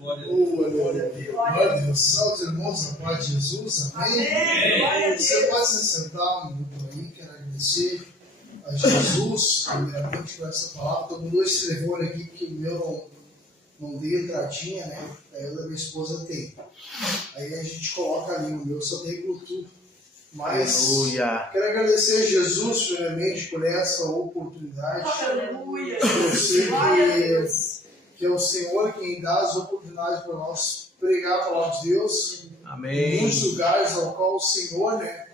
Glória a Deus. Glória a Deus. Salve, irmãos, a paz de Jesus. Amém? Amém. Você pode se sentar um minuto aí. Quero agradecer a Jesus, primeiramente, por essa palavra. Estou com 2 telefones aqui, porque o meu não deu entradinha, né? Aí eu da minha esposa tem. Aí a gente coloca ali, o meu só tem Bluetooth. Mas quero agradecer a Jesus, primeiramente, por essa oportunidade. Aleluia. Eu sei que é o Senhor quem dá as oportunidades para nós pregar a palavra de Deus. Amém. Em muitos lugares ao qual o Senhor, né,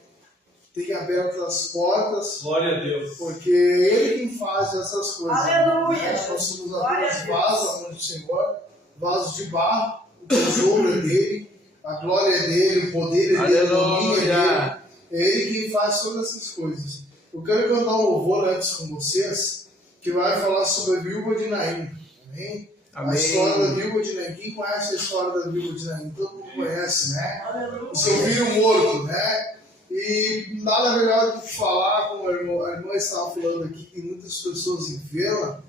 tem aberto as portas. Glória a Deus. Porque Ele quem faz essas coisas. Aleluia. Né? Nós somos apenas vasos do Senhor, vasos de barro, o tesouro é dele, a glória é dele, o poder é dele, a domínio é dele. É Ele quem faz todas essas coisas. Eu quero cantar um louvor antes com vocês, que vai falar sobre a viúva de Naim. Amém? Amém. A história da viúva de Naim. Quem conhece a história da viúva de Naim? Todo mundo conhece, né? Aleluia. O seu filho morto, né? E nada melhor do que falar, como a irmã estava falando aqui, que muitas pessoas enfermas,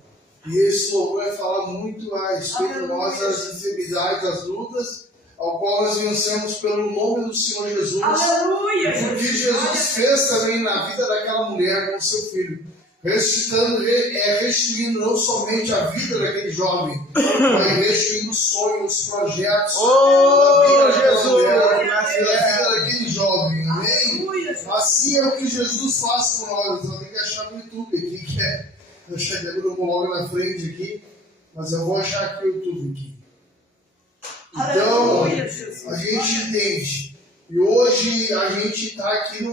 e esse louvor vai falar muito a respeito de nós, das enfermidades, das lutas, ao qual nós vencemos pelo nome do Senhor Jesus. Aleluia. Porque Jesus fez também na vida daquela mulher com o seu filho, restituindo não somente a vida daquele jovem, mas restituindo os sonhos, os projetos da vida daquela mulher, na vida daquele jovem. Amém? Assim é o que Jesus faz com nós. Eu tenho que achar no YouTube aqui, que é. Eu cheguei logo na frente aqui, mas eu vou achar aqui o YouTube aqui. Então, a gente entende. E hoje a gente está aqui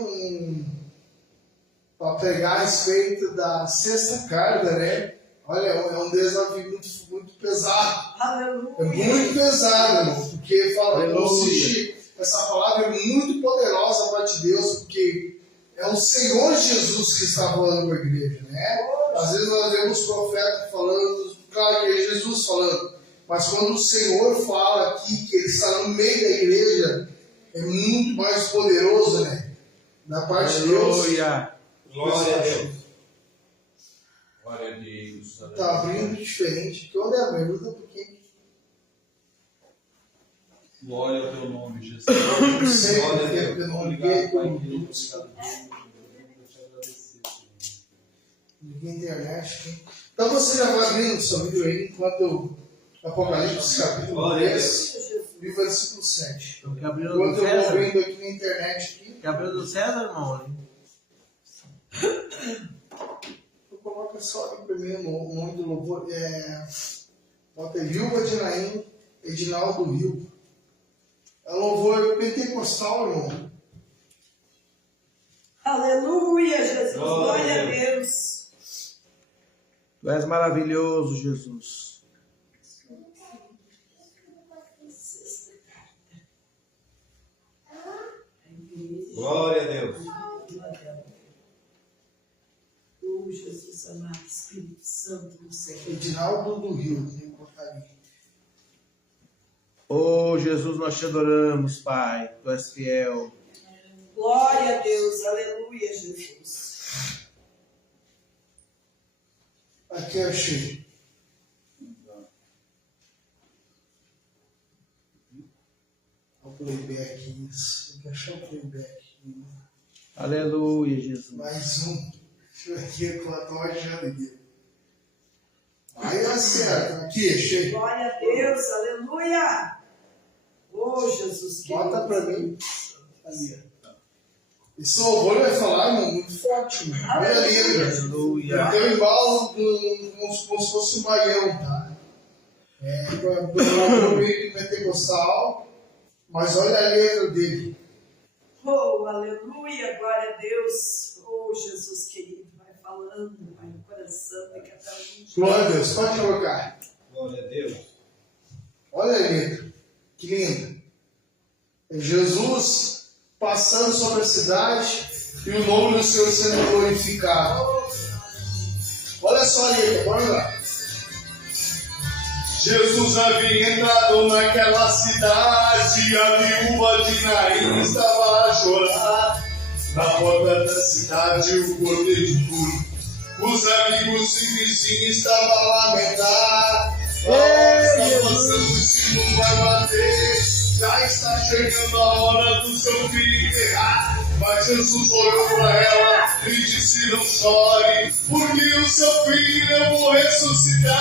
para pregar a respeito da sexta carga, né? Olha, é um desafio muito pesado. Aleluia. É muito pesado, irmão, porque essa palavra é muito poderosa para de Deus, porque é o Senhor Jesus que está falando com a igreja, né? Às vezes nós vemos profetas falando, claro que é Jesus falando, mas quando o Senhor fala aqui que Ele está no meio da igreja, é muito mais poderoso, né? Da parte de Deus. Glória a Deus. Glória a Deus. Está abrindo diferente. Que onde é a pergunta? Porque glória ao teu nome, Jesus. não sei Glória a porque Deus. eu não liguei com liguei a internet. Então você já vai abrindo o seu vídeo aí enquanto Apocalipse capítulo 3, versículo 7. Enquanto eu vou abrindo aqui na internet. Quer abrir do César, irmão? Eu coloco só aqui primeiro o nome do louvor. Bota Viúva de Naim, Edinaldo Rio. É um louvor pentecostal, irmão. Aleluia, Jesus. Glória a Deus. Tu és maravilhoso, Jesus. Glória a Deus. Oh, Jesus amado, Espírito Santo do Senhor. Edinaldo do Rio, tem que botar ali. Oh, Jesus, nós te adoramos, Pai. Tu és fiel. Glória a Deus. Aleluia, Jesus. Aqui achei. O playback, isso. Tem que achar o playback. Aleluia, Jesus. Mais um. Deixa eu aqui com a tocha ali. Aí acerta. Aqui, achei. Glória a Deus. Aleluia. Oh, Jesus. Bota pra mim. Ali, ó. Esse louvor vai falar, irmão, muito forte, mano. Olha ali, Aleluia. tem um embalo como se fosse um baião, tá? Para meio pentecostal, mas olha a letra dele. Oh, aleluia, glória a Deus. Oh, Jesus querido, vai falando, vai no coração, vai cantar junto. Glória a Deus, pode colocar. Glória a Deus. Olha a letra, que linda. É Jesus passando sobre a cidade e o nome do Senhor sendo glorificado. Olha só a letra, bora lá. Jesus havia entrado naquela cidade, a viúva de Naim estava a chorar. Na porta da cidade o cortejo puro, os amigos e vizinhos estavam a lamentar. A hora está passando, se não Já está chegando a hora do seu filho enterrar. Mas Jesus olhou para ela e disse: não chore, porque o seu filho eu vou ressuscitar.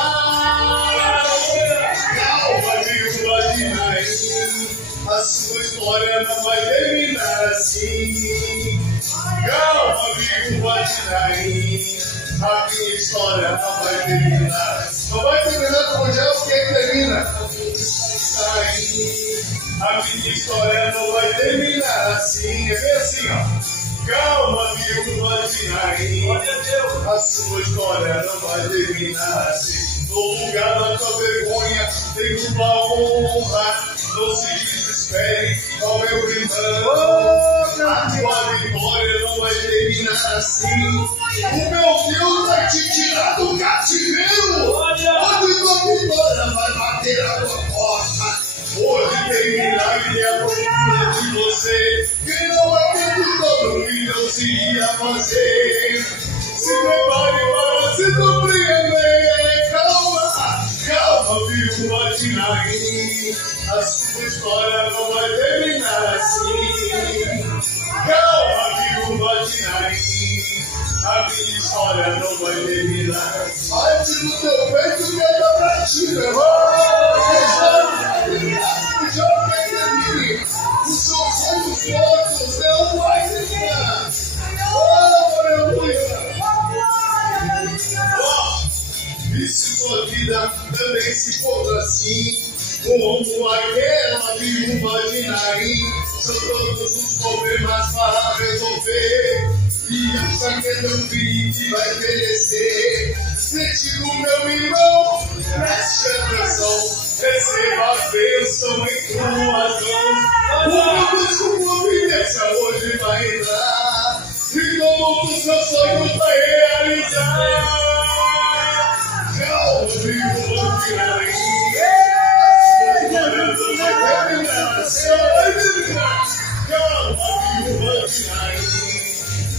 Calma, viúva de Naim, a sua história não vai terminar assim. Calma, viúva de Naim, a minha história não vai terminar. Não vai terminar como já o que termina. A minha história não vai terminar assim. É bem assim, ó. Calma, viúva de Naim, a sua história não vai terminar assim. No lugar da tua vergonha tem uma honra. Não se desespere, ó meu irmão. A tua vitória não vai terminar assim. O meu Deus vai te tirar do cativeiro. Onde tua vitória vai bater a tua porta. Hoje tem milagre à procura de você. Quem não acreditou no que Deus ia fazer, se prepare para se compreender. Calma, calma, viúva de Naim, a sua história não vai terminar assim. Calma, viúva de Naim, a minha história não vai terminar. Bate no teu peito que é pra ti, meu irmão. Os seus olhos mortos não vai terminar. Oh, aleluia! E se sua vida também se for assim, como aquela viúva de Naim, são todos os problemas para resolver. E acha que é teu filho que vai perecer. Sentido, meu irmão, preste atenção. Receba a bênção em tuas mãos. O Deus com providência hoje vai entrar e todos os seus sonhos vai realizar. Calma, viúva de Naim,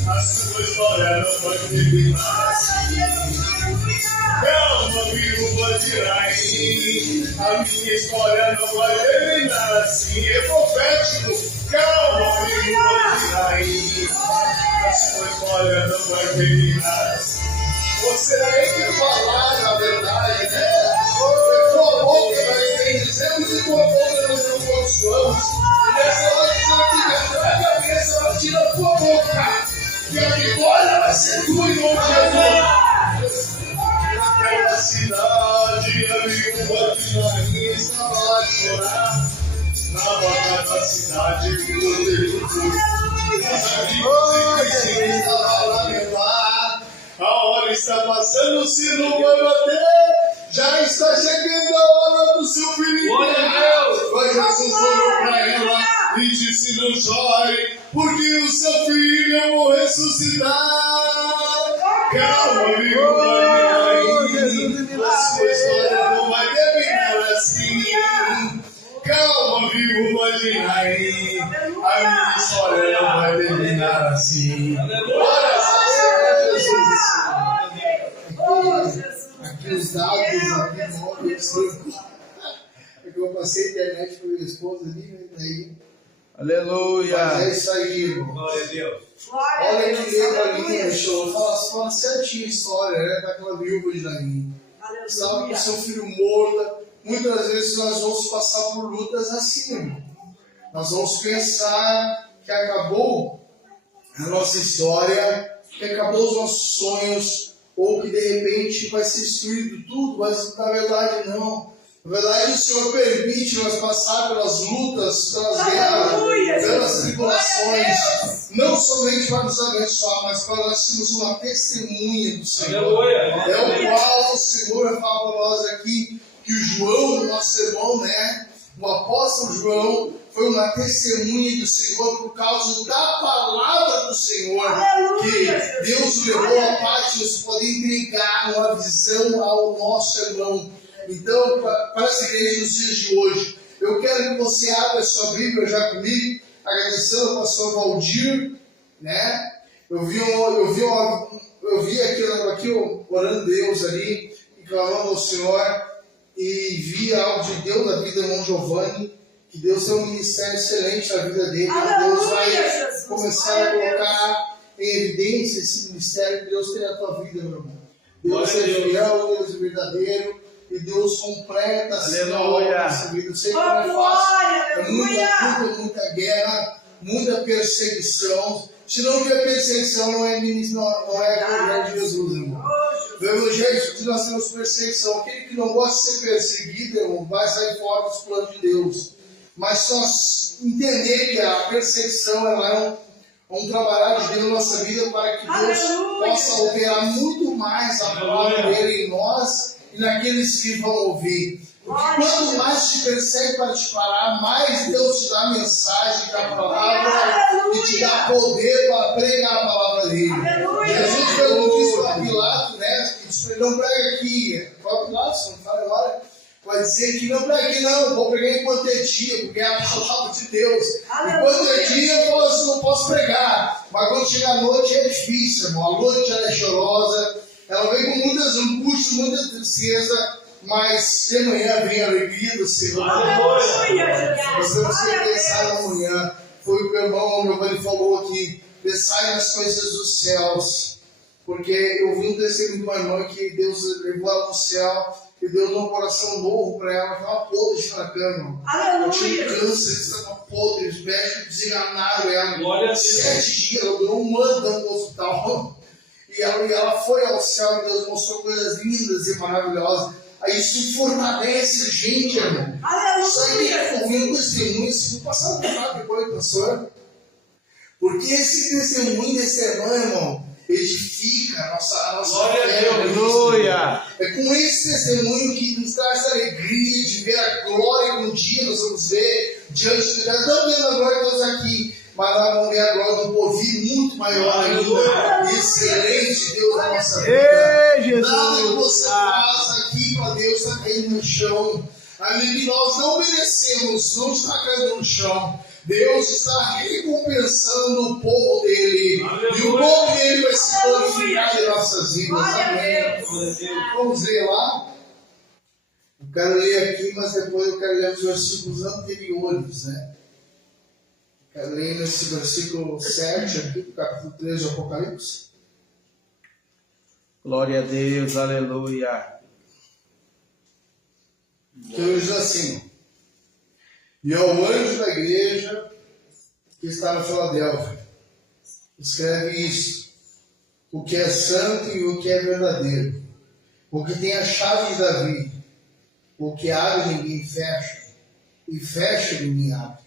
a sua história não vai terminar assim. Calma, viúva de Naim, a minha história não vai terminar assim. É profético. Calma, viúva de Naim, a sua história não vai terminar assim. Você tem que falar a verdade, né? Tua boca vai bem dizendo que tua boca nós não consoamos. E nessa hora que você vai ficar na cabeça, ela tira a tua boca. E a vitória vai ser tua em nome de Jesus. Naquela cidade, a viúva de Naim estava lá de chorar. Na vaga da cidade, o cordeiro foi. Os amigos de Cristo estavam a lamentar. A hora está passando, o sino vai bater. Já está chegando a hora do seu filho. Glória a Deus! Mas Jesus olhou para ela e disse: não chore, porque o seu filho eu vou ressuscitar. Calma, viúva de Naim, a sua história não vai terminar assim. Calma, viúva de Naim, a minha história não vai terminar assim. Glória a Jesus. Aqui os dados, aqui móveis. É que eu passei a internet com minha esposa ali, aí. Aleluia. Mas é isso aí, irmão. Glória a Deus. Olha que letra linda, show. Fala certinho a história, né? Daquela viúva de Naim. Estava com seu filho morto. Muitas vezes nós vamos passar por lutas assim, irmão. Nós vamos pensar que acabou a nossa história, que acabou os nossos sonhos, ou que de repente vai ser destruído tudo, mas na verdade não. Na verdade, o Senhor permite nós passar pelas lutas, pelas guerras, pelas tribulações, não somente para nos abençoar, mas para nós termos uma testemunha do Senhor. É o qual o Senhor vai falar para nós aqui, que o João, nosso irmão, né? O apóstolo João foi uma testemunha do Senhor por causa da palavra do Senhor. Que Deus levou a parte de poder entregar uma visão ao nosso irmão. Então, para as igrejas nos dias de hoje, eu quero que você abra a sua Bíblia já comigo, agradecendo ao pastor Valdir, né? Eu vi aqui orando a Deus ali, e clamando ao Senhor, e vi algo de Deus na vida do irmão Giovanni, que Deus tem um ministério excelente na vida dele. Aleluia, Deus vai Jesus. começar a Glória a colocar em evidência esse ministério que Deus tem na tua vida, meu irmão. Deus Glória é a Deus. fiel, Deus é verdadeiro, e Deus completa assim, a obra nessa vida. Eu sei que não é fácil, Glória, é muita aleluia. luta, muita guerra, muita perseguição. Se não tiver perseguição, não é o Evangelho de Jesus, irmão. No Evangelho de Jesus nós temos perseguição. Aquele que não gosta de ser perseguido, irmão, vai sair fora dos planos de Deus. Mas só entender que a perseguição ela é um trabalhar de Deus na nossa vida para que Deus Aleluia. possa operar muito mais a palavra dele em nós e naqueles que vão ouvir. Porque quanto mais te persegue para te parar, mais Deus te dá mensagem da palavra e te dá poder para pregar a palavra dele. Aleluia. Jesus disse para Pilatos, né? Que disse para ele, não prega aqui. Qual Pilatos? Não fala agora. Vai dizer que não prega aqui não, vou pregar enquanto é dia, porque é a palavra de Deus. Enquanto é dia eu não posso pregar, mas quando chega a noite é difícil, irmão. A noite ela é chorosa, ela vem com muitas angústias, muita tristeza, mas de manhã vem a alegria do Senhor. Aleluia, Nós temos que pensar na manhã. Foi o que o irmão meu pai falou aqui, pensar nas coisas dos céus. Porque eu vi um testemunho de uma irmã que Deus levou ela para o céu e deu um coração novo para ela, que estava podre na cama. Ela tinha câncer, estava podre, os médicos desenganaram ela. Glória a Deus. 7 dias, ela durou um ano dentro do hospital. E ela foi ao céu e Deus mostrou coisas lindas e maravilhosas. Aí isso fortalece a gente, irmão. Isso aí tem que ouvir um testemunho, se não passar por lá depois, pastor. Porque esse testemunho desse irmão, irmão, edifica a nossa Glória a fé. Deus. Aleluia. É com esse testemunho que nos traz alegria de ver a glória que um dia nós vamos ver diante de Deus. Não vendo a glória de Deus aqui, mas nós vamos ver a glória do povo muito maior ainda. Excelente Deus na nossa vida. Ei, Jesus. Nada que você faz aqui para Deus está caindo no chão. Amigo, que nós não merecemos, não está caindo no chão. Deus está recompensando o povo dele. Aleluia. E o povo dele vai se glorificar em nossas vidas. Amém. Vamos ler lá. Eu quero ler aqui, mas depois eu quero ler os versículos anteriores, né? Eu quero ler nesse versículo 7 aqui, do capítulo 3 do Apocalipse. Glória a Deus, aleluia. Que diz assim: e ao anjo da igreja que está em Filadélfia, escreve isso: o que é santo e o que é verdadeiro, o que tem a chave de Davi, o que abre ninguém fecha, e fecha ninguém abre.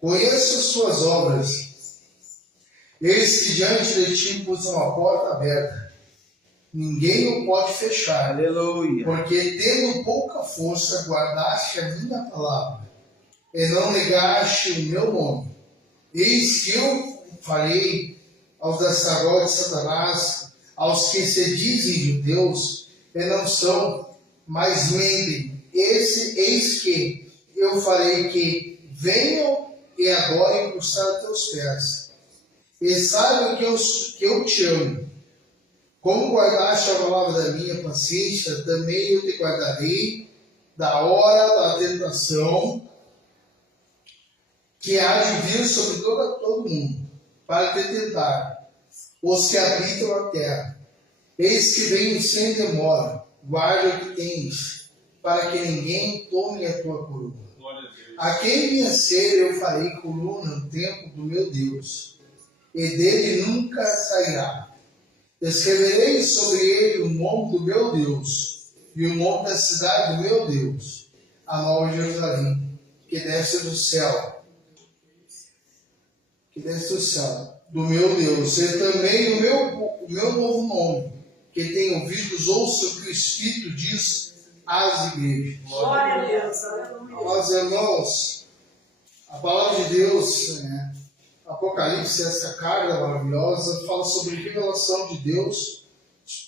Conheço as suas obras, eis que diante de ti pus uma porta aberta, ninguém o pode fechar. Aleluia. Porque tendo pouca força, guardaste a minha palavra, e não negaste o meu nome. Eis que eu falei aos da sinagoga de Satanás, aos que se dizem judeus, e não são, mas mentem. Eis que eu falei que venham e adorem prostrar a teus pés. E saibam que eu te amo. Como guardaste a palavra da minha paciência, também eu te guardarei da hora da tentação que há de vir sobre todo mundo, para te tentar, os que habitam a terra. Eis que venho sem demora, guarda o que tens, para que ninguém tome a tua coroa. A quem vencer eu farei coluna no templo do meu Deus, e dele nunca sairá. Escreverei sobre ele o nome do meu Deus e o nome da cidade do meu Deus, a nova Jerusalém, que desce do céu, do meu Deus, e também o meu novo nome, que tem ouvidos, ouça o que o Espírito diz às igrejas. Glória a Deus, aleluia. Amados irmãos, a palavra de Deus, Apocalipse, essa carta maravilhosa, fala sobre a revelação de Deus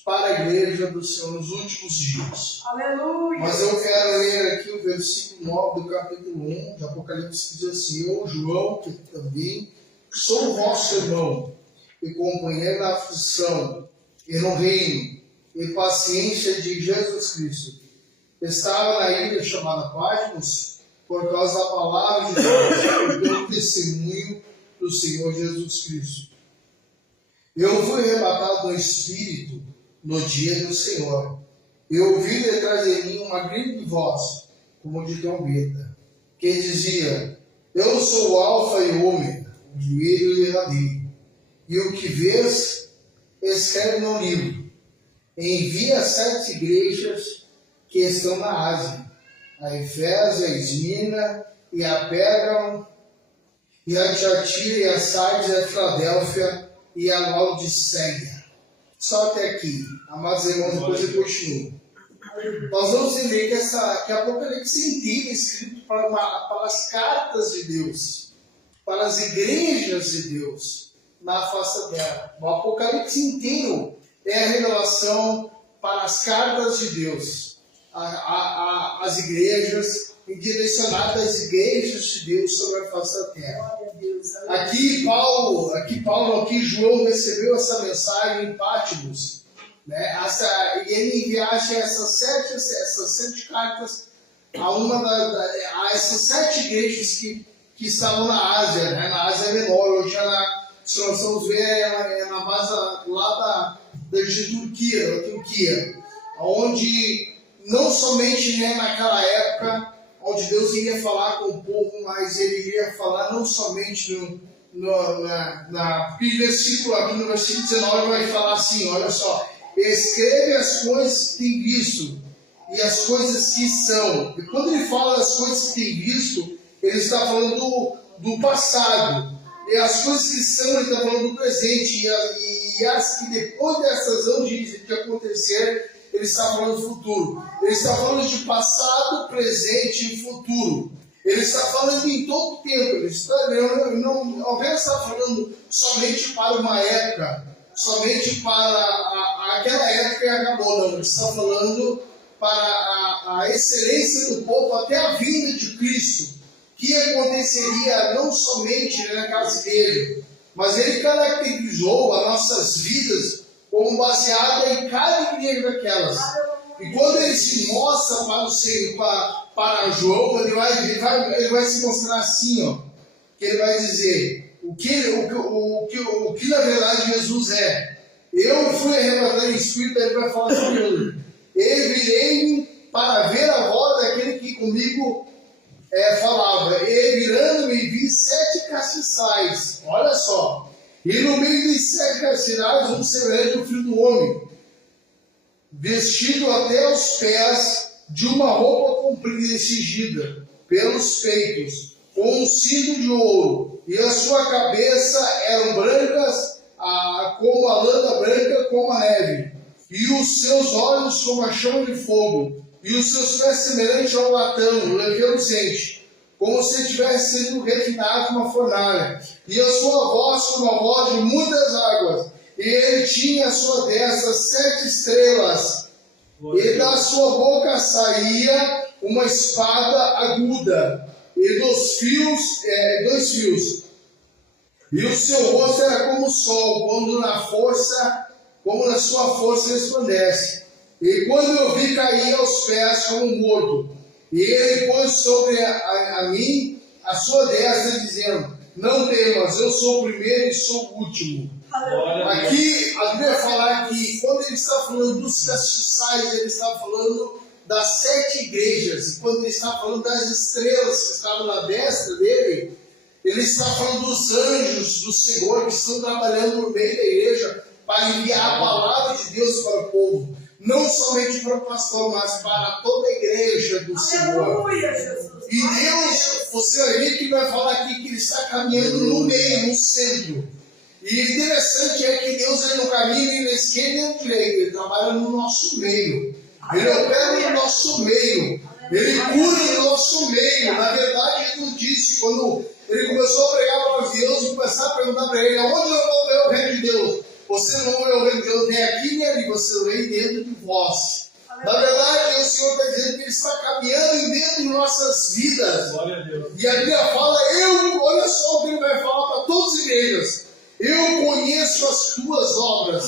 para a igreja do Senhor nos últimos dias. Aleluia. Mas eu quero ler aqui o versículo 9 do capítulo 1 de Apocalipse, que diz assim: eu, João, que também sou vosso irmão e companheiro na aflição e no reino e paciência de Jesus Cristo, estava na ilha chamada Patmos, por causa da palavra de Deus e pelo testemunho do Senhor Jesus Cristo. Eu fui arrebatado no Espírito no dia do Senhor. Eu ouvi detrás de mim uma grande voz, como de trombeta, que dizia: Eu sou o Alfa e o Ômega, o primeiro e o derradeiro. E o que vês, escreve no livro. Envia as 7 igrejas que estão na Ásia: a Efésio, a Esmirna, e a Pérgamo, e a Tiatira, e a Sardes, e a Filadélfia, e a Laodiceia. Só até aqui, amados irmãos, depois eu continuo. Nós vamos entender que Apocalipse inteiro é escrito para as cartas de Deus, para as igrejas de Deus na face da terra. O Apocalipse inteiro é a revelação para as cartas de Deus, as igrejas, direcionadas às igrejas de Deus sobre a face da terra. Aqui João recebeu essa mensagem em Patmos, né? E ele enviaste essas 7 cartas a essas 7 igrejas que estavam na Ásia, né? Na Ásia Menor. Hoje se nós vamos ver, é na base lá da Turquia, onde não somente, né, naquela época onde Deus iria falar com o povo, mas ele iria falar não somente porque aqui no versículo 19 vai falar assim, olha só: escreve as coisas que tem visto e as coisas que são. E quando ele fala das coisas que tem visto, ele está falando do passado. E as coisas que são, ele está falando do presente. E as que depois dessas vão de acontecer, ele está falando do futuro. Ele está falando de passado, presente e futuro. Ele está falando em todo o tempo. Ele não está falando somente para uma época, somente para aquela época e acabou. Não, ele está falando para a excelência do povo até a vinda de Cristo, que aconteceria não somente na casa dele, mas ele caracterizou as nossas vidas como baseada em cada igreja daquelas. E quando ele se mostra para o Senhor, para João, ele vai se mostrar assim, ó, que ele vai dizer o que na verdade Jesus é. Eu fui arrebatado em espírito, ele vai falar sobre ele. Eu virei para ver a voz daquele que comigo falava. E virando-me vi 7 castiçais, olha só. E no meio dos 7 castiçais, um semelhante ao filho do homem, vestido até os pés de uma roupa comprida e cingida pelos peitos, com um cinto de ouro, e a sua cabeça eram brancas, como a lã branca como a neve, e os seus olhos como a chama de fogo, e os seus pés semelhantes ao latão, reluzente, como se tivesse sido refinado numa fornalha, e a sua voz como a voz de muitas águas. E ele tinha à sua destra 7 estrelas, e da sua boca saía uma espada aguda, e 2 fios. E o seu rosto era como o sol, como na sua força resplandece. E quando eu vi, cair aos pés como um morto. E ele pôs sobre a mim a sua destra, dizendo: não temas, eu sou o primeiro e sou o último. Aqui, a Bíblia vai falar que quando ele está falando dos castiçais, ele está falando das 7 igrejas. E quando ele está falando das estrelas que estavam na destra dele, ele está falando dos anjos do Senhor que estão trabalhando no meio da igreja para enviar a palavra de Deus para o povo. Não somente para o pastor, mas para toda a igreja do Senhor. E Deus, você vai ver que vai falar aqui que ele está caminhando no meio, no centro. E interessante é que Deus ele não caminha nem na esquerda nem na direita, ele trabalha no nosso meio. Ele opera no nosso meio. Ele cura no nosso meio. Na verdade, ele nos disse, quando ele começou a pregar para Deus e começar a perguntar para ele: onde eu vou ver o reino de Deus? Você não vê o reino de Deus nem aqui nem ali, você vem dentro de vós. Na verdade, o Senhor está dizendo que Ele está caminhando dentro de nossas vidas. Glória a Deus. E a Bíblia fala, olha só o que Ele vai falar para todas as igrejas: eu conheço as tuas obras.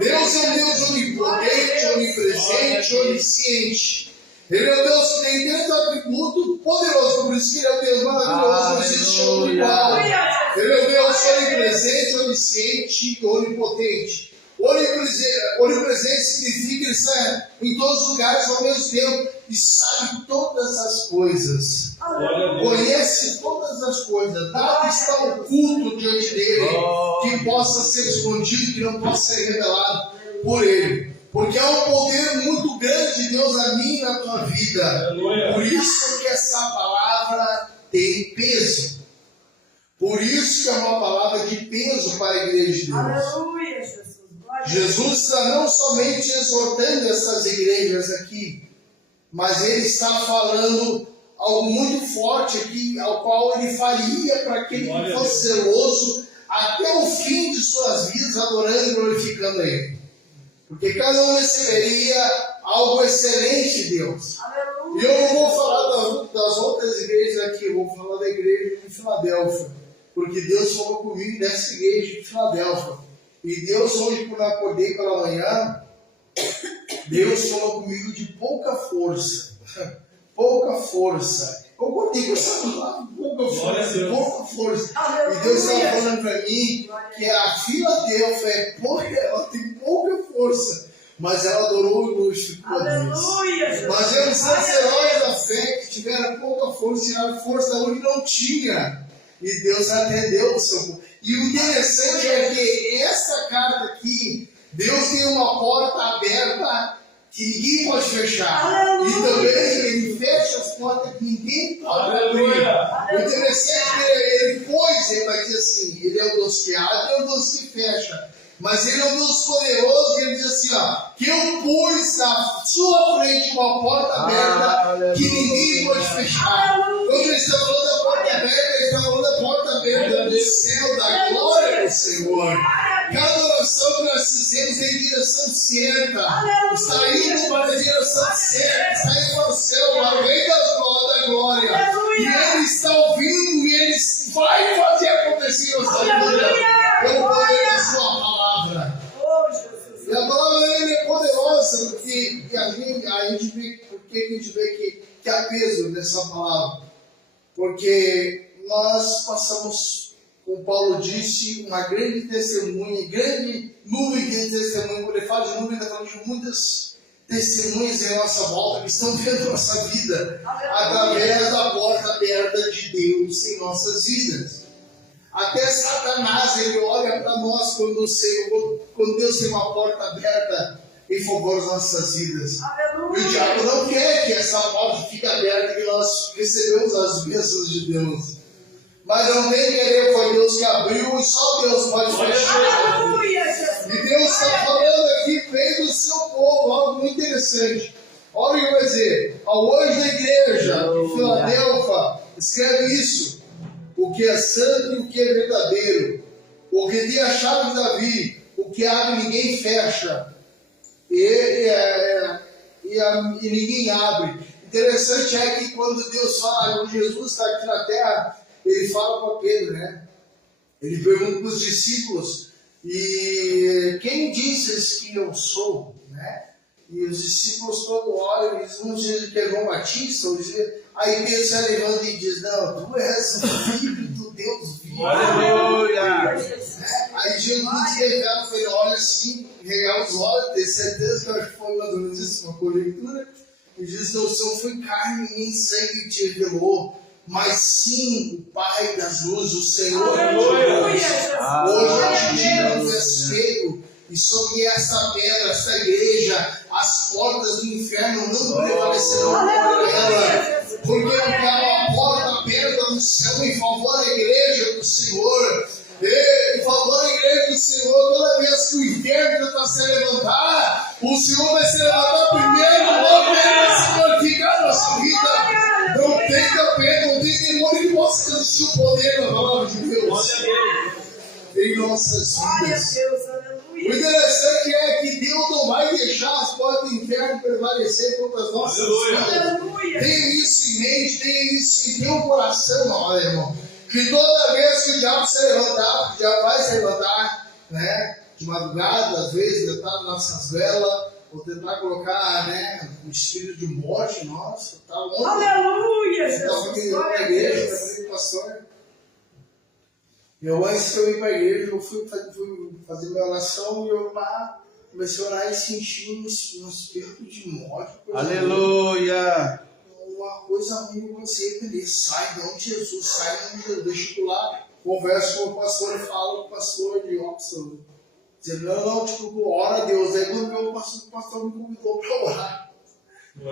Deus é um Deus onipotente, onipresente, onisciente. Ele é o Deus que tem tanto atributo poderoso, por isso que ele é o Deus maravilhoso, não existe outro igual. Ele é o Deus onipresente, onisciente e onipotente. Onipresente significa que ele está em todos os lugares ao mesmo tempo e sabe todas as coisas. Conhece todas as coisas. Nada está oculto diante dele que possa ser escondido, que não possa ser revelado por ele. Porque há um poder muito grande de Deus na minha e na tua vida. Por isso que essa palavra tem peso. Por isso que é uma palavra de peso para a igreja de Deus. Aleluia, Jesus. Jesus está não somente exortando essas igrejas aqui, mas ele está falando algo muito forte aqui, ao qual ele faria para aquele que fosse zeloso até o fim de suas vidas, adorando e glorificando a ele. Porque cada um receberia algo excelente de Deus. E eu não vou falar das outras igrejas aqui, eu vou falar da igreja de Filadélfia. Porque Deus falou comigo dessa igreja de Filadélfia. E Deus, hoje, quando eu acordei pela manhã, Deus falou comigo de pouca força. Pouca força. Eu acordei com essa palavra, pouca força. E Deus estava falando para mim que a Filadélfia ela tem pouca força, mas ela adorou e glorificou a Deus. Mas eram os heróis da fé que tiveram pouca força, tiraram força da onde não tinha. E Deus atendeu o seu povo. E o interessante é que essa carta aqui, Deus tem uma porta aberta que ninguém pode fechar. E também ele fecha as portas que ninguém pode abrir. O interessante é que ele vai dizer assim, ele é o Deus que abre, é o Deus que fecha. Mas ele é um Deus poderoso, que ele diz assim, que eu pus na sua frente uma porta aberta que ninguém pode fechar. Quando ele está falando da porta aberta, ele está falando da porta aberta do céu, da glória do Senhor. Cada oração que nós fizemos é em direção certa. Está indo para a direção certa, está indo para o céu, para o rei da glória. E ele está ouvindo e ele vai fazer acontecer na sua vida. Pelo poder da sua palavra. E a palavra dele é poderosa, porque a gente vê, porque a gente vê que há peso nessa palavra. Porque nós passamos, como Paulo disse, uma grande testemunha, grande nuvem de testemunha. Quando ele fala de nuvem, ele está falando de muitas testemunhas em nossa volta que estão vendo nossa vida através da porta aberta de Deus em nossas vidas. Até Satanás, ele olha para nós quando Deus tem uma porta aberta em favor das nossas vidas. E o diabo não quer que essa porta fique aberta, que nós recebemos as bênçãos de Deus. Mas não tem querer, foi Deus que abriu e só Deus pode fechar. E Deus está falando aqui bem do seu povo, algo muito interessante. Olha o que vai dizer. Ao anjo da igreja de Filadélfia, escreve isso. O que é santo e o que é verdadeiro, o que tem a chave de Davi, o que abre ninguém fecha, e ninguém abre. Interessante é que quando Deus fala, quando Jesus está aqui na terra, ele fala para Pedro, né? Ele pergunta para os discípulos, e quem dizes que eu sou? Né? E os discípulos quando olham, eles não dizem que é João Batista, aí Pedro se levanta e diz, não, tu és o filho do Deus vivo. Aleluia! Aí Jesus revela para ele, olha assim, regala os olhos, tem certeza que eu acho que foi mais ou menos isso, uma conjectura. E diz, não, não foi carne nem sangue que te revelou, mas sim o Pai das luzes, o Senhor de Deus. Hoje eu te digo, tu és feio, e sobre essa pedra, essa igreja, as portas do inferno não prevalecerão contra ela, porque há uma porta aberta no céu em favor da igreja do Senhor. Em favor da igreja do Senhor, toda vez que o inferno tentar se levantar, o Senhor vai se levantar primeiro, logo ele vai se glorificar na nossa vida. Não tem capeta, não tem demônio que possa resistir o poder da palavra de Deus em nossas vidas. O interessante é que Deus não vai deixar as portas do inferno prevalecer contra as nossas vidas. Tenha isso em mente, tenha isso em teu coração, meu irmão. Que toda vez que o diabo se levantar, o diabo vai se levantar, né? De madrugada, às vezes, deitado nas nossas velas, vou tentar colocar, né, um espírito de morte, nossa, tá longe. Aleluia, Estava aqui Jesus. na Glória a igreja, Deus. falei, pastor. Antes que eu ir para a igreja, eu fui fazer minha oração e eu lá comecei a orar e senti um espírito de morte. Aleluia. Uma coisa ruim, você entender. Sai de onde Jesus, sai de onde Jesus. Deixa eu lá, converso com o pastor e falo com o pastor de Oxford. Dizendo, não, tipo, ora a Deus. Aí quando o pastor me convidou para orar,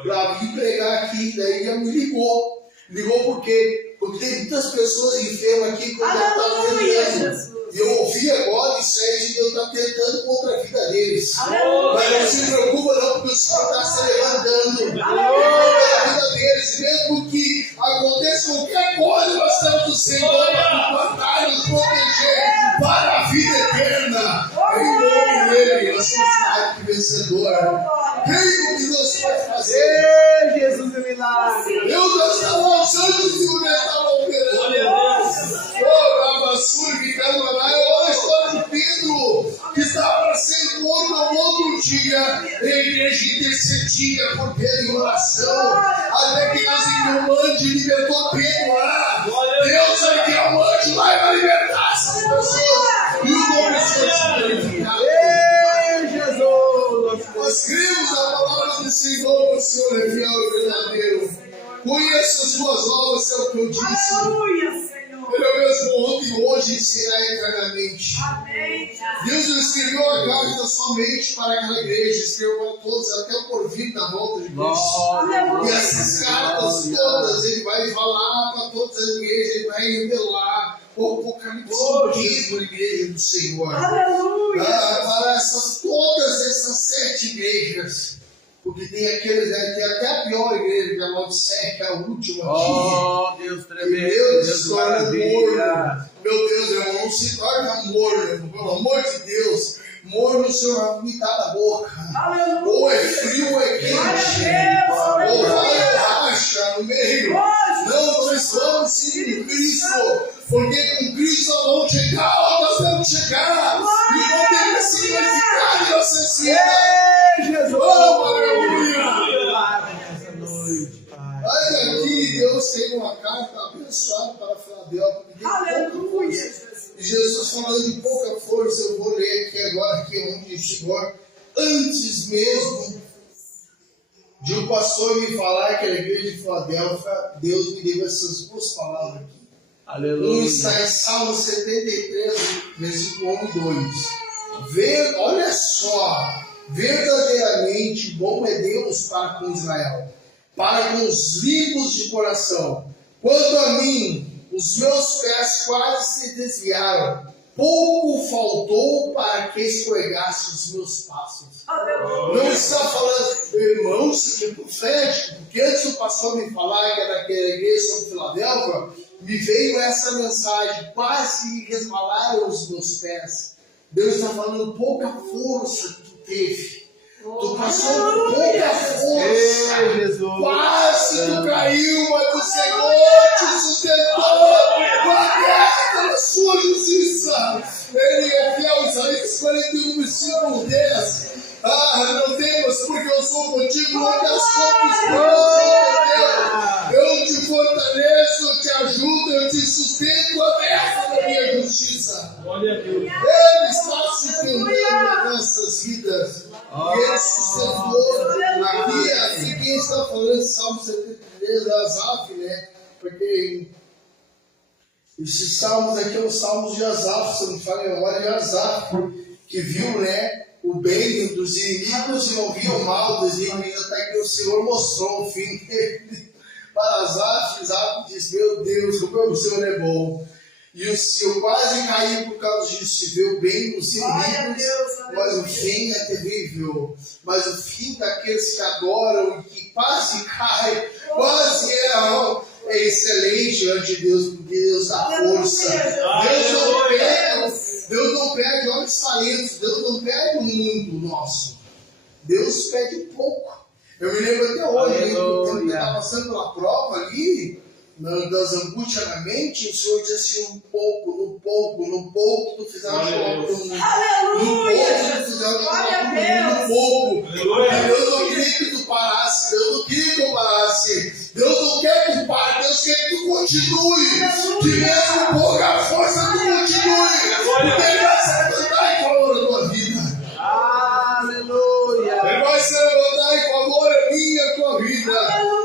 para vir pregar aqui, daí ele me ligou. Ligou por quê? Porque tem muitas pessoas enfermas aqui que eu já estava tentando. E eu ouvi agora isso aí de Deus está tentando contra a vida deles. Aleluia. Mas não se preocupa não, porque o Senhor está se levantando pela vida deles. Mesmo que aconteça qualquer coisa, nós estamos do Senhor para nos guardar e nos proteger para a vida eterna. Em nome dele, nós somos mais que vencedor. Creio que Deus pode fazer. Ei, Jesus é milagre. Deus estava usando o Senhor, estava operando. A basura ficando lá. Olha a história de Pedro, que estava sendo morto no outro dia. A igreja intercedia por Pedro em oração. Até que Deus enviou um anjo e libertou Pedro lá. Deus vai enviar um anjo lá e vai libertar essas pessoas. E o nome do Senhor se glorificado. Ei, Jesus. Nós cremos na palavra do Senhor, o Senhor é fiel e verdadeiro. Conheça as suas obras, é o que eu disse. Aleluia, Senhor. Ele é o mesmo ontem, hoje e será eternamente. Amém. Deus escreveu a carta somente para aquela igreja, escreveu para todos até o porvir da volta de Cristo. E essas cartas todas, ele vai falar para todas as igrejas, ele vai revelar o Apocalipse por igreja do Senhor. Aleluia. Para todas essas 7 igrejas. Porque tem aqueles, tem até a pior igreja, que é a Laodiceia, que é a última aqui. Oh, Deus tremendo. Deus maravilha. Meu Deus, irmão, não se torna morno, pelo amor de Deus. Morno, o Senhor me dá na boca. Aleluia. Ou é frio ou é quente. Ou vai ou racha no meio. Não, nós vamos sim com Cristo. Porque com Cristo nós vamos chegar, nós vamos chegar. E não tem que se glorificar em nossas vidas. Jesus! Oh, aleluia! Nessa noite, Pai. Olha aqui, Deus tem uma carta abençoada para Filadélfia. Aleluia, Jesus. Jesus falando de pouca força, eu vou ler aqui agora, aqui onde chegou. Antes mesmo de um pastor me falar que era a igreja de Filadélfia, Deus me deu essas 2 palavras aqui. Aleluia. Está em Salmo 73, versículo 1 e 2. Olha só, verdadeiramente bom é Deus para com Israel, para com os limpos de coração. Quanto a mim, os meus pés quase se desviaram, pouco faltou para que escorregasse os meus passos. Não está falando, irmãos, isso aqui é profético, porque antes o pastor me falar que era daquela igreja sobre Filadélfia, me veio essa mensagem, quase resvalaram os meus pés. Deus está falando pouca força que tu teve. Tu passou por pouca força. Ei, Jesus. Quase tu caiu, mas o Senhor te sustentou com a destra da sua justiça. Ele é fiel, Isaías 41, versículo 10. Não temas, porque eu sou contigo, onde as eu te fortaleço, eu te ajudo, eu te sustento a destra da minha justiça. Ele está sustentando as nossas vidas. E ele sustentou aqui quem está falando de Salmo 73, Asaf, né? Porque esses salmos aqui são os salmos de Asaf, se não me falha a memória, de Asaf, que viu, né, o bem dos inimigos e não viu o mal dos inimigos, até que o Senhor mostrou o fim dele para Asaf diz, meu Deus, como o Senhor é bom. E o Senhor quase caiu por causa disso, se vê o bem dos inimigos, mas o fim é terrível. Mas o fim daqueles que adoram e que quase caem, quase é excelente diante de Deus, porque Deus dá força. Deus não pede olhos talentos, Deus não pede o mundo nosso. Deus pede pouco. Eu me lembro até hoje, quando eu estava passando pela prova ali, das angústias na mente, o Senhor diz assim, no pouco tu fizeste algo pro mundo. Aleluia, No pouco. Deus não queria que tu parasse, Deus não queria que eu parasse. Deus não quer que tu pare, Deus quer que tu continue. Que mesmo pouca força tu continue. Porque Ele vai se levantar em favor da tua vida. Aleluia. Ele vai se levantar em favor da minha e tua vida.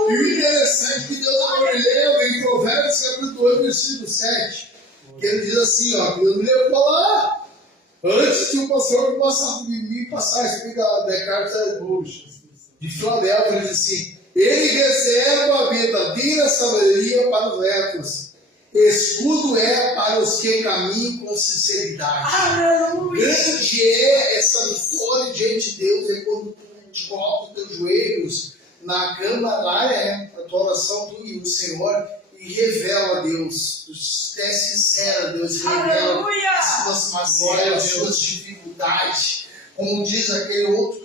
E o interessante é que Deus agora leva em Provérbios capítulo 8, versículo 7. Que ele diz assim, ó, que Deus me levou lá. Antes que o pastor me passar a respeito da carta de Filadélfia, ele diz assim, ele reserva a verdadeira sabedoria para os retos. Escudo é para os que caminham com sinceridade. Aleluia. Grande é essa vitória diante de Deus, é quando tu coloca os teus joelhos na cama, lá é a tua oração, tu e o Senhor, e revela a Deus, tu é sincero a Deus, revela as tuas mazelas, as tuas dificuldades, como diz aquele outro,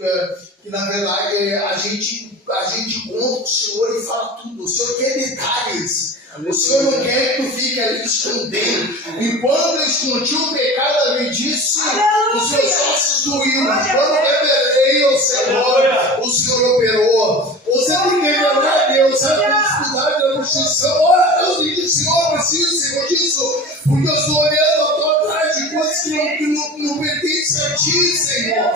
que na verdade a gente encontra o Senhor e fala tudo, o Senhor quer detalhes. O Senhor não quer que tu fique ali escondendo. Enquanto eu escondi o pecado, a disse, os seus ossos doíram. Quando revelei ao Senhor, o Senhor operou. Você tem que revelar a Deus, sabe a dificuldade da prostituição. Ora, Deus me diz, Senhor, eu preciso, Senhor, disso, porque eu estou olhando a tua atrás de coisas que não pertencem a ti, Senhor.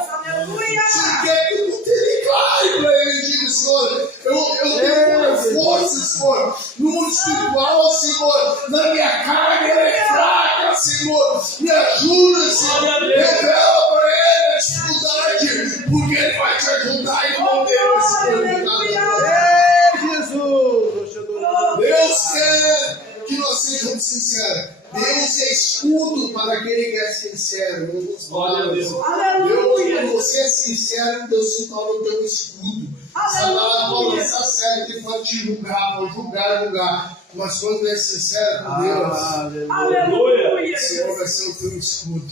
Você quer que eu te declare para Ele, diga, Senhor, eu tenho força, Senhor, no mundo espiritual, Senhor, na minha carne, ela é fraca, Senhor, me ajuda, Senhor, revela para Ele a dificuldade, porque Ele vai te ajudar em nome dele, Senhor. Deus quer que nós sejamos sinceros. Deus é escudo para aquele que é sincero. Deus, quando você é sincero, Deus se torna o teu escudo. Satanás vai lançar sério, que pode te julgar, pode julgar. Mas quando é sincero com Deus, o Senhor vai ser o teu escudo.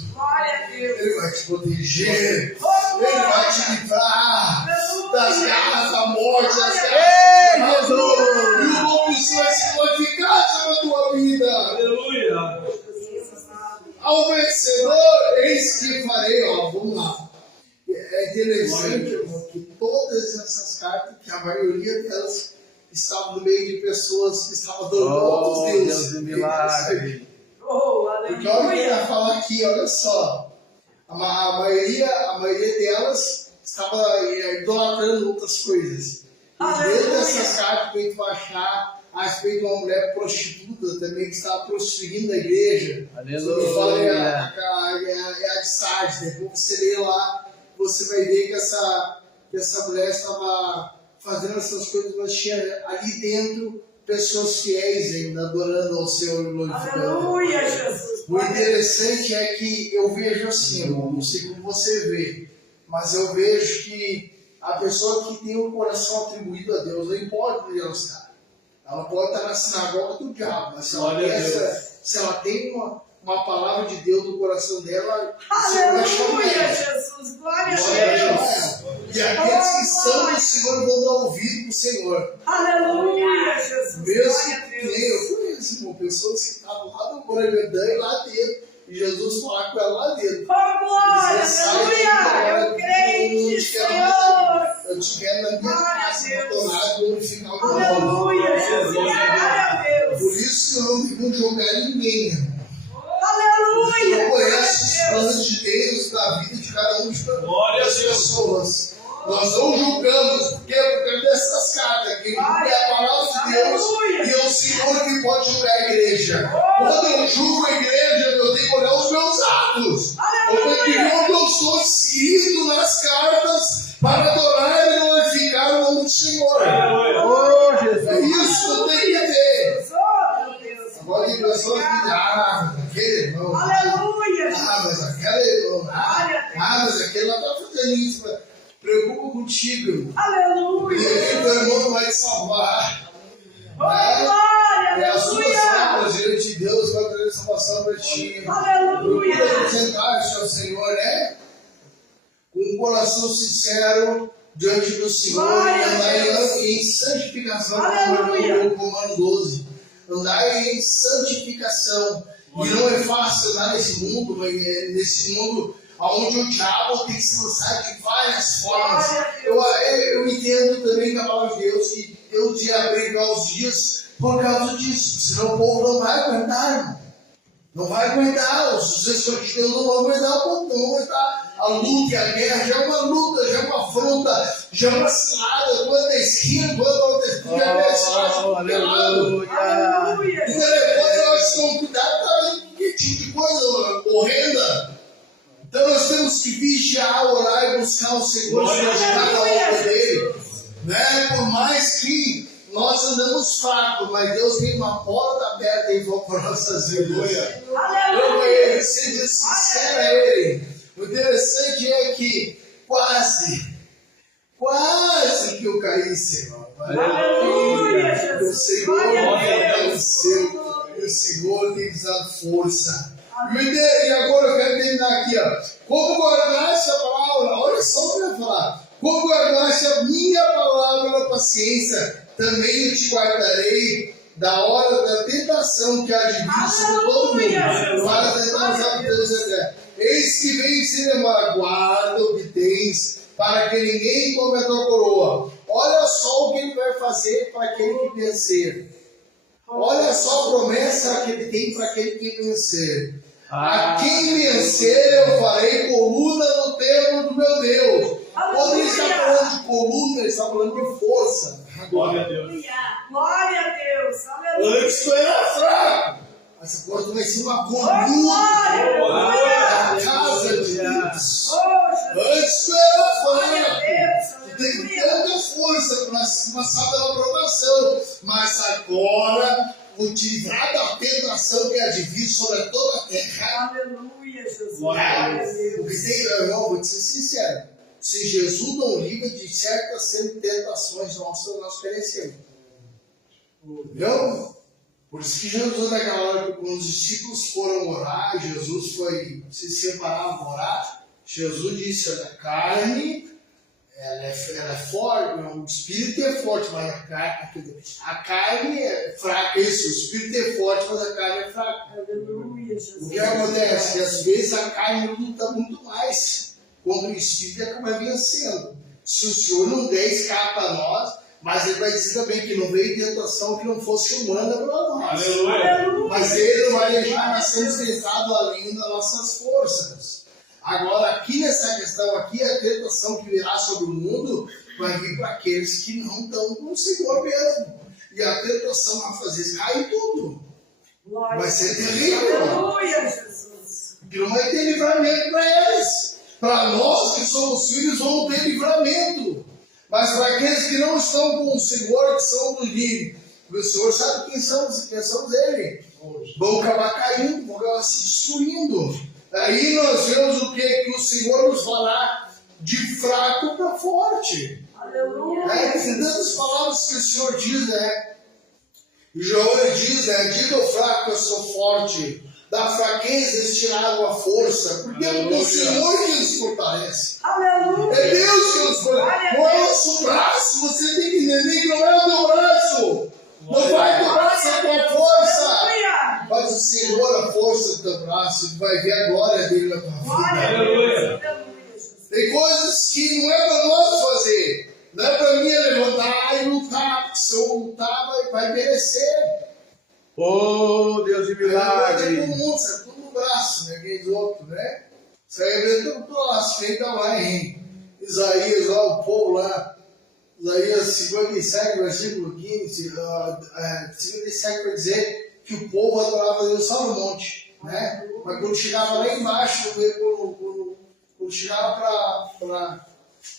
Ele vai te proteger. Ele vai te livrar das garras da morte, das garras do diabo. E o nome do Senhor vai se glorificar sobre a tua vida. Ao vencedor, eis que farei. Vamos lá. É interessante, irmão, que todas essas cartas, que a maioria delas estavam no meio de pessoas que estavam dando outros deuses. Deus, milagre. Porque olha o que ele vai falar aqui, olha só. A maioria delas estava idolatrando outras coisas. E dentro dessas cartas que a gente vai achar a respeito de uma mulher prostituta também que estava prostituindo a igreja. Aleluia. É a de Sardes. Depois você lê lá, você vai ver que essa mulher estava fazendo essas coisas, mas tinha ali dentro pessoas fiéis ainda adorando ao Senhor e glorificando. Aleluia, Jesus. O interessante é que eu vejo assim, irmão, não sei como você vê, mas eu vejo que a pessoa que tem um coração atribuído a Deus, não importa onde ela está. Ela pode estar na sinagoga do diabo, mas se ela tem uma palavra de Deus no coração dela, aleluia, Jesus, glória a Deus. E aqueles que são do Senhor vão dar ouvido para o Senhor. Aleluia, Jesus. Mesmo que nem eu conheço, irmão, pessoas que estavam lá no Moravedã e lá dentro, e Jesus falar com ela lá dentro. Oh, glória, aleluia, eu creio, Senhor. Eu te quero na minha casa, abandonado, glorificar o teu nome. Aleluia, Jesus, glória a Deus. Por isso que eu não vou jogar ninguém, irmão. Aleluia! Eu conheço os planos de Deus na vida de cada um das pessoas. Nós não julgamos, porque dessas cartas aqui, porque é a palavra de Deus e é o Senhor que pode julgar a igreja. Quando eu julgo a igreja, eu tenho que olhar os meus atos. Eu tenho que ver onde eu estou inserido nas cartas para adorar e glorificar o nome do Senhor. Oh, Jesus. É isso que eu tenho que ver. Agora tem pessoas que dizem, aquele irmão. Aleluia! Mas aquele irmão. Mas aquele lá está fazendo isso. Preocupa contigo, irmão. Aleluia! E teu irmão não vai te salvar. Glória! É a sua obras diante de Deus vai trazer salvação para ti. Aleluia! Procura apresentar-se ao Senhor, né? Com um coração sincero diante do Senhor. E andar em santificação, como o Romano 12. andar em santificação. E não é fácil andar nesse mundo onde o diabo tem que se lançar de várias formas. Eu entendo também da palavra de Deus que Deus ia abrigar os dias por causa disso, senão o povo não vai aguentar, irmão. Não vai aguentar, os sucessores de Deus não vão aguentar, o povo não vai aguentar. A luta e a guerra já é uma luta, já é uma afronta, já é uma cilada, quando é esquina, quando é outra esquina, já é cilada, pelado. O telefone, eu acho que tomar cuidado, tá vendo que tipo de coisa horrenda. Então nós temos que vigiar, orar e buscar o Senhor, se dedicar na obra dele. Né? Por mais que nós andamos fracos, mas Deus tem uma porta aberta em para nossas vidas. Eu seja sincero a Ele. O interessante é que quase que eu caí, Senhor. Aleluia, O Senhor fortaleceu, e o Senhor tem dado força. E agora eu quero terminar aqui, ó. Como guardaste a palavra, olha só o que eu vou falar. Como guardaste a minha palavra na paciência, também eu te guardarei da hora da tentação que há de vir sobre todo mundo, para tentar os habitantes da terra. Eis que vem sem demora, guarda o que tens, para que ninguém tome a tua coroa. Olha só o que ele vai fazer para aquele que vencer. Olha só a promessa que ele tem para aquele que vencer. A quem vencer eu farei coluna no templo do meu Deus. Quando ele está falando de coluna, ele está falando de força. Glória a Deus. Glória a Deus. Aleluia. Antes tu era fraco, mas agora tu vai ser uma coluna da casa de Deus. Antes tu era fraco, tu tem tanta força para passar pela provação, mas agora vou te livrar da tentação que há de vir sobre toda a terra. Aleluia, Jesus. Glória a Deus. Irmão, vou te ser sincero. Se Jesus não livra de certas tentações nossas, nós perecemos. Entendeu? Por isso que Jesus, naquela hora, quando os discípulos foram orar, Jesus foi se separar para orar. Jesus disse: olha, a carne, ela é forte, o espírito é forte, mas a carne é fraca. Isso, o espírito é forte, mas a carne é fraca. Aleluia, Jesus. O que acontece? Às vezes a carne luta muito mais, quando o espírito acaba vencendo. Se o Senhor não der escapa a nós, mas ele vai dizer também que não veio tentação que não fosse humana para nós. Aleluia. Mas ele não vai deixar nós sermos tentados além das nossas forças. Agora, aqui nessa questão, aqui a tentação que virá sobre o mundo vai vir para aqueles que não estão com o Senhor mesmo. E a tentação vai fazer cair tudo. Vai ser terrível. Aleluia, Jesus. Porque não vai ter livramento para eles. Para nós que somos filhos, vão ter livramento. Mas para aqueles que não estão com o Senhor, que são do livro, o Senhor sabe quem são dele. Vão acabar caindo, vão acabar se destruindo. Aí nós vemos o que o Senhor nos fará de fraco para forte. Aleluia. Tem tantas palavras que o Senhor diz, né? João diz, né? Diga ao fraco, eu sou forte. Da fraqueza eles tiraram a força. Porque é o Senhor que nos fortalece. Aleluia. É Deus que nos fortalece. Não é o nosso braço. Você tem que entender que não é o teu braço. Não vai teu braço, é a tua força. Mas o Senhor, a força do teu braço, tu vai ver a glória dele na tua vida. Aleluia. Tem coisas que não é para nós fazer. Não é para mim levantar e lutar. Porque se eu lutar, vai perecer. Oh, Deus de milagre. Todo mundo, sai tudo no braço, né? Aqueles outros, né? Sai tudo pro braço, feita lá em Isaías, lá o povo lá. Isaías 57, versículo 15. 57 vai dizer que o povo adorava Deus só no monte, né? Mas quando chegava lá embaixo, quando chegava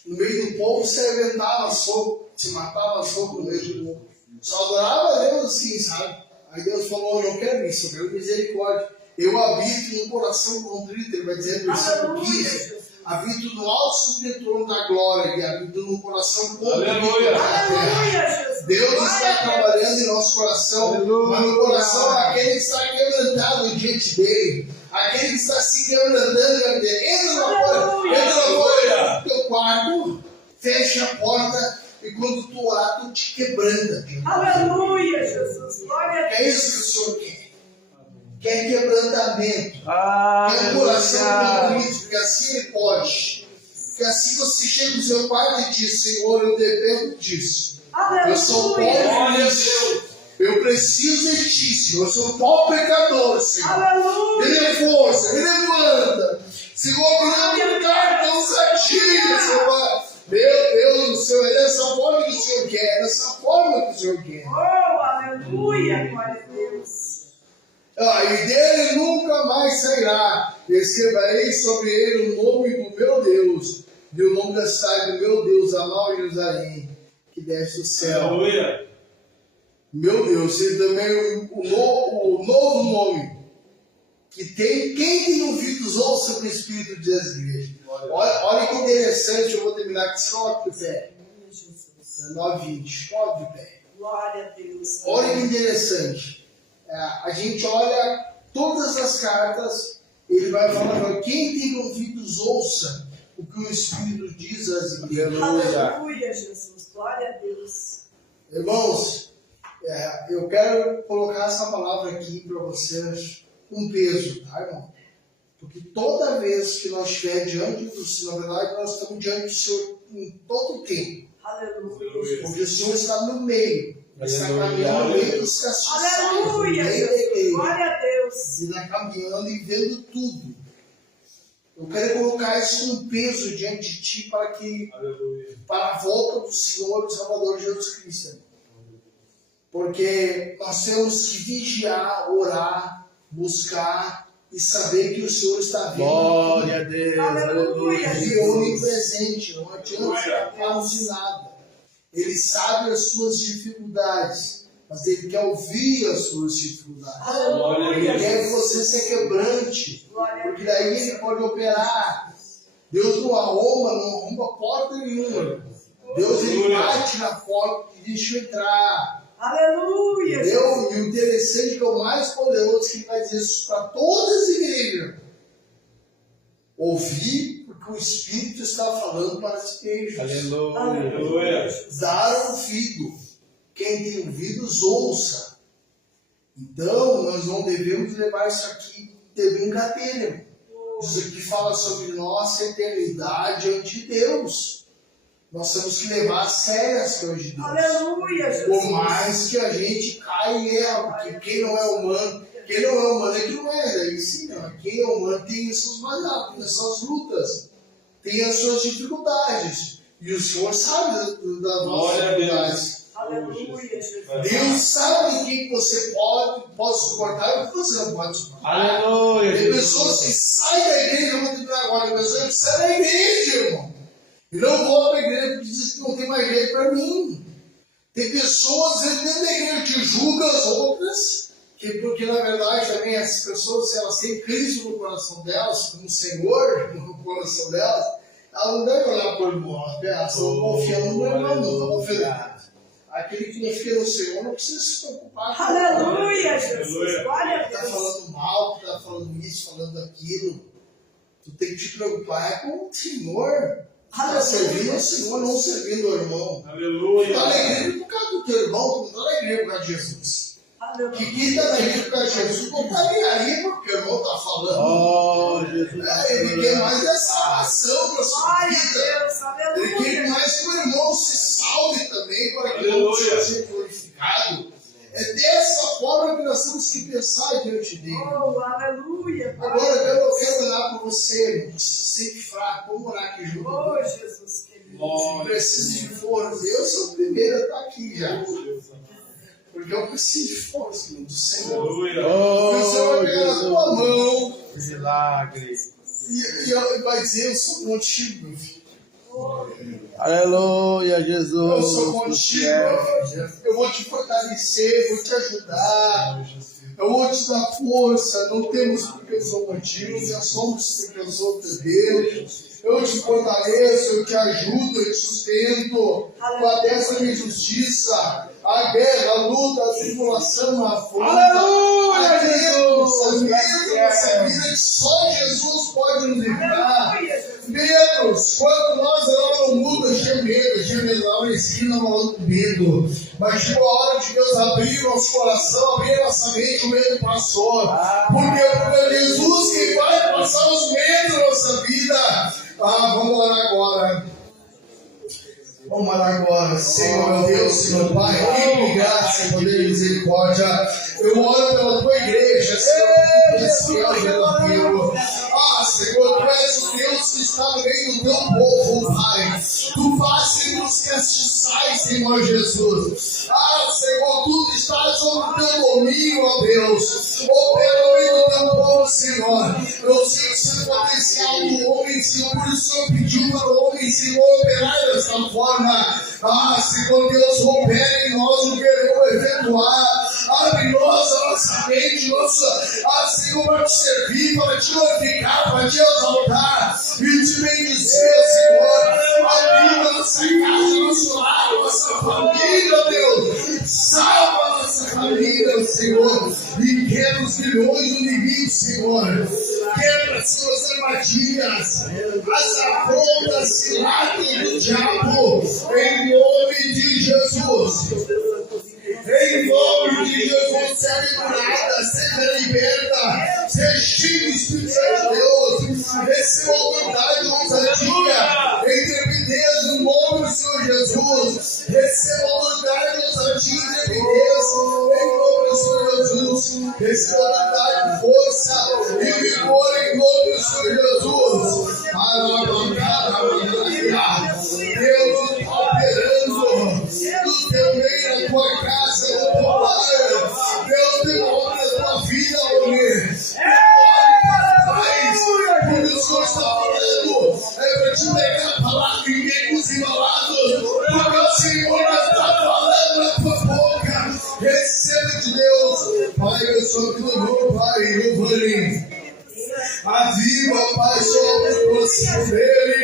no meio do povo, se aventava soco, se matava soco no meio do povo. Só adorava a Deus assim, sabe? Aí Deus falou: eu não quero isso, eu quero misericórdia. Eu habito no coração contrito, ele vai dizer no versículo 15. Habito no alto subtrono da glória, e habito no coração contrito da terra. Deus está trabalhando em nosso coração, mas no coração é aquele que está quebrantado diante dele, aquele que está se quebrantando. Entra na porta do teu quarto, fecha a porta E quando tu orar, tu te quebranta. Aleluia, Jesus. Glória a É Deus. isso que o Senhor quer. Quer quebrantamento. Quer Aleluia. coração contrito, porque assim Ele pode. Porque assim você chega no seu pai e diz: Senhor, eu dependo disso. Eu sou pobre disso. Eu preciso de ti, Senhor. Eu sou um pobre pecador, Senhor. Me dê força, me levanta. Senhor, me dê um cartão sadia, Senhor. Meu Deus do céu, é dessa forma que o Senhor quer. É dessa forma que o Senhor quer. Oh, aleluia, glória a Deus. E dele nunca mais sairá. Escreverei sobre ele o nome do meu Deus e o nome da cidade do meu Deus, a nova Jerusalém, que desce do céu. Aleluia. Meu Deus, e também o novo nome. Que quem tem ouvidos ouça o que o Espírito diz às igrejas. Olha que interessante, eu vou terminar aqui só de pé. 9:20, sobe de pé. Glória a Deus. Olha que interessante. A gente olha todas as cartas, ele vai falando, quem tem ouvidos ouça o que o Espírito diz às igrejas. Aleluia, Jesus. Glória a Deus. Irmãos, eu quero colocar essa palavra aqui para vocês com peso, tá, irmão? Porque toda vez que nós estivermos diante do Senhor, na verdade, nós estamos diante do Senhor em todo o tempo. Aleluia. Porque o Senhor está no meio. Está caminhando no meio dos castiçais, no Aleluia, meio da Jesus. igreja. Glória a Deus. Ele está caminhando e vendo tudo. Eu quero colocar isso com peso diante de ti para a volta do Senhor e Salvador Jesus Cristo. Porque nós temos que vigiar, orar, buscar e saber que o Senhor está vendo. Glória a Deus. Aleluia. Ele é onipresente, não adianta escaparmos de nada. Ele sabe as suas dificuldades, mas Ele quer ouvir as suas dificuldades. Aleluia. Ele quer que você se quebrante, porque daí Ele pode operar. Deus não arromba porta nenhuma. Deus Ele bate na porta e deixa eu entrar. Aleluia. Entendeu? E o interessante é que é o mais poderoso que Ele vai dizer isso para todas as igrejas. Ouvir porque o Espírito está falando para as igrejas. Aleluia. Dar ouvido. Quem tem ouvidos, ouça. Então, nós não devemos levar isso aqui de brincadeira. Isso aqui fala sobre nossa eternidade ante Deus. Nós temos que levar a sério as coisas de Deus. Aleluia, Jesus. Por mais que a gente caia e erra, porque quem não é humano é que não é isso, não. Quem é humano tem as suas batalhas, tem as suas lutas, tem as suas dificuldades. E o Senhor sabe das nossas dificuldades. Aleluia, Jesus. Deus sabe o que você pode suportar e o que você não pode suportar. Aleluia. Tem pessoas que saem da igreja, eu vou te dizer agora, tem pessoas que saem da igreja, irmão. E não voltam para a igreja porque dizem que não tem mais jeito para mim. Tem pessoas dentro da igreja que julgam as outras, porque na verdade também essas pessoas, se elas têm Cristo no coração delas, como o Senhor no coração delas, elas não devem olhar para o irmão, elas estão confiando no irmão, não estão confiando. Aquele que confia no Senhor não precisa se preocupar. Aleluia, Jesus. Glória a Está Deus. falando mal, está falando isso, falando aquilo. Tu tem que te preocupar com o Senhor. Está servindo ao Senhor, não servindo ao irmão. Aleluia. Está na igreja por causa do teu irmão, tu não está na igreja por causa de Jesus. Aleluia. Que quem está na igreja por causa de Jesus não está nem aí porque o irmão está falando. Oh, Jesus. Ele quer mais é salvação para a sua Glória a vida. Deus. Ele quer Aleluia. mais que o irmão se salve também para que Aleluia. o Senhor seja glorificado. É dessa forma que nós temos que pensar diante dele. Oh, aleluia. Agora eu quero orar por você, não se sente fraco, vamos orar aqui junto. Oh, Jesus querido. Se precisa de força, eu sou o primeiro a estar aqui já. Porque eu preciso de força, irmão, do Senhor. Aleluia. Porque o Senhor vai pegar na tua mão Milagre. e vai dizer, eu sou contigo, meu filho. Aleluia, Jesus. Eu sou contigo, meu filho. Eu vou te fortalecer, vou te ajudar. Eu vou te dar força. Não temos porque eu sou contigo, já somos porque eu sou teu Deus. Eu te fortaleço, eu te ajudo, eu te sustento com a destra minha justiça. A guerra, a luta, a tribulação, a afronta. Aleluia, a Jesus. medo, essa vida que só Jesus pode nos livrar. Medos, quando nós éramos no mundo, eu tinha medo lá na esquina falando com medo. Mas chegou a hora de Deus abrir nosso coração, abrir nossa mente, o medo passou. Porque é Jesus que vai passar os medos na nossa vida. Vamos orar agora. Vamos orar agora. Senhor, meu Deus, Senhor Pai, que graça e poder e misericórdia. Eu oro pela tua igreja, Senhor, esse fiel verdadeiro. Senhor, tu és o Deus que está no meio do teu povo, Pai. Tu fazes nos castiçais, Senhor Jesus. Senhor, tu estás sob o teu domínio, ó Deus. Opera no meio do teu povo, Senhor. Eu sei que o potencial do homem, Senhor, por isso o Senhor pediu para o homem, Senhor, operar dessa forma. Senhor Deus, opera em nós o queremos efetuar. Abre nós a nossa mente, Senhor, para te servir, para te glorificar, para te exaltar e te bendizer, Senhor. Abriga nossa casa, nosso lar, nossa família, Deus. Salva a nossa família, Senhor. E quebra os grilhões do inimigo, Senhor. Quebra, Senhor, as armadilhas, as afrontas, ciladas do diabo, em nome de Jesus. Em nome de Jesus, seja curada, seja liberta, seja cheio do Espírito Santo de Deus, receba autoridade, ousadia, intrepidez no nome do Senhor Jesus, receba autoridade, ousadia, intrepidez em nome do Senhor Jesus, receba autoridade, força e vigor em nome do Senhor Jesus. Deus está operando no teu meio, na tua casa, no teu lar. Deus tem uma obra na tua vida, homem. Porque o Senhor está falando para te pegar a palavra em meios embalados. Porque o Senhor está falando na tua boca. Receba de Deus. Pai, eu sou que louvor, Pai, louvor-lhe. Aviva, Pai, sobre o coração dele.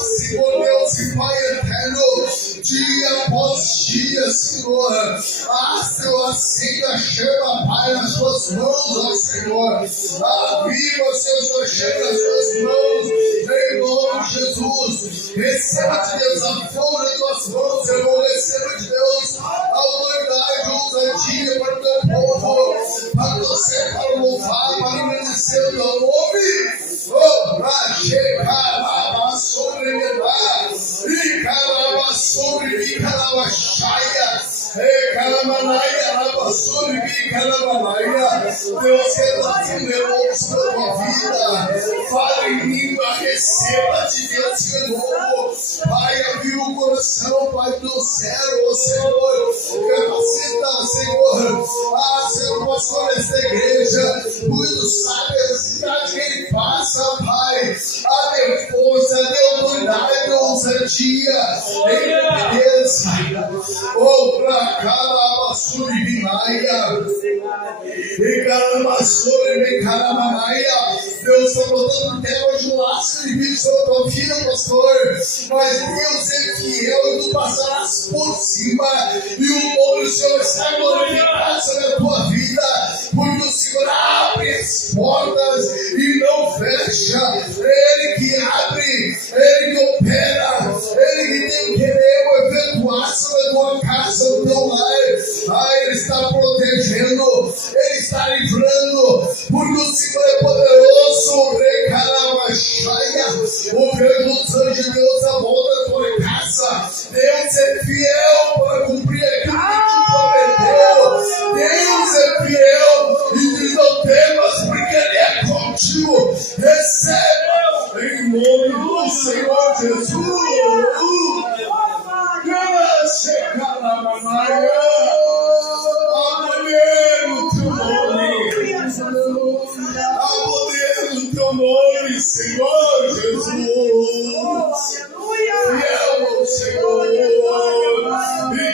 Senhor Deus e Pai eterno, dia após dia, Senhor. Senhor, acenda a chama, Pai, nas tuas mãos, ó Senhor. Aviva, Senhor, chama nas tuas mãos, em nome de Jesus. Receba de Deus a flor em tuas mãos, Senhor. Receba de Deus a autoridade, a ousadia para o teu povo, para você, para louvar, para agradecer o teu nome. Para chegar sobre e caramba sobre e caramba chaia e caramba sobre e caramba Deus quer dar nervoso na tua vida. Fala em língua, receba de Deus de novo. Pai, abriu o coração, Pai do céu, Senhor. Capacita, Senhor. Senhor, pastor desta igreja, cuida, sabe a necessidade que ele passa, Pai. Dê força, dê autoridade, dê ousadia, em beleza. Pra cá, Suribimaia. E Caramassuribicaramanaia. Deus está botando terra de laço e vídeo sobre a tua vida, pastor. Mas Deus é fiel e tu passarás por cima. E o nome do Senhor está glorificado sobre a tua vida. Porque o Senhor abre as portas e não fecha. Ele que abre, Ele que opera, Ele que tem o querer, o efetuar sobre a tua casa, o teu lar. Ele está protegendo, Ele está livrando, porque o Senhor é poderoso. Recarabachaia, o redução de Deus à volta da tua casa. Deus é fiel para cumprir aquilo que te prometeu. Deus é fiel e diz não temas, porque Ele é contigo. Receba em nome do Senhor Jesus. Nome, Senhor Jesus. Fiel ao Senhor. E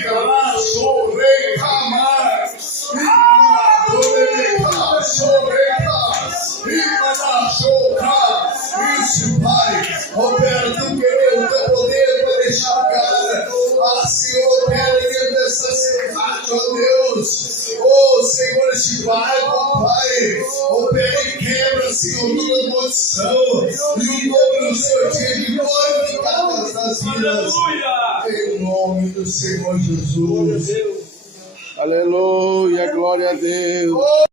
calaço, rei, camar. E calaço, rei, e calaço, cá. Isso, Pai. Opera teu querer, o teu poder para deixar o cara. Senhor, opera dentro dessa cidade, ó Deus. Senhor, este bairro, Pai. Opera em favor e o nome do Senhor seja glorificado nessas vidas. Em nome do Senhor Jesus. Aleluia, glória a Deus.